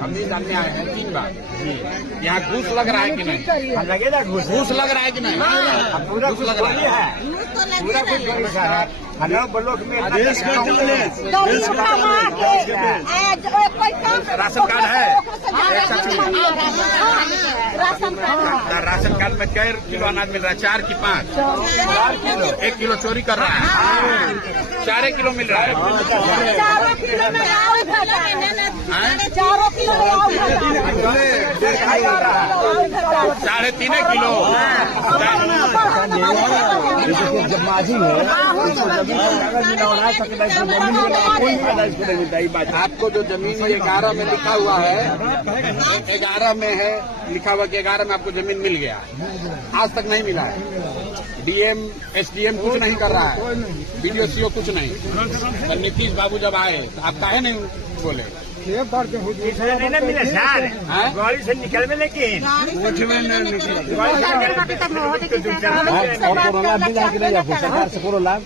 हम भी जानने आए हैं 3 बार जी। यहाँ घूस लग रहा है कि नहीं? लगेगा घूस घूस लग रहा है कि नहीं? पूरा घूस लग रहा है। पूरा कुछ ब्लॉक में राशन कार्ड है? राशन कार्ड में कै किलो अनाज मिल रहा है? 4 की 5? 1 किलो चोरी कर रहा है। 4 किलो मिल रहा है। 3.5 किलो। जब माजी आपको जो जमीन 11 में लिखा हुआ है, 11 में है लिखा हुआ कि 11 में आपको जमीन मिल गया, आज तक नहीं मिला है। डीएम एसडीएम कुछ नहीं कर रहा है, बीडीओ सीओ कुछ नहीं। तो नीतीश बाबू जब आए तो आप काहे नहीं बोले? नहीं मिले सर, गाड़ी से निकल में लेकिन सरकार से करो लाभ।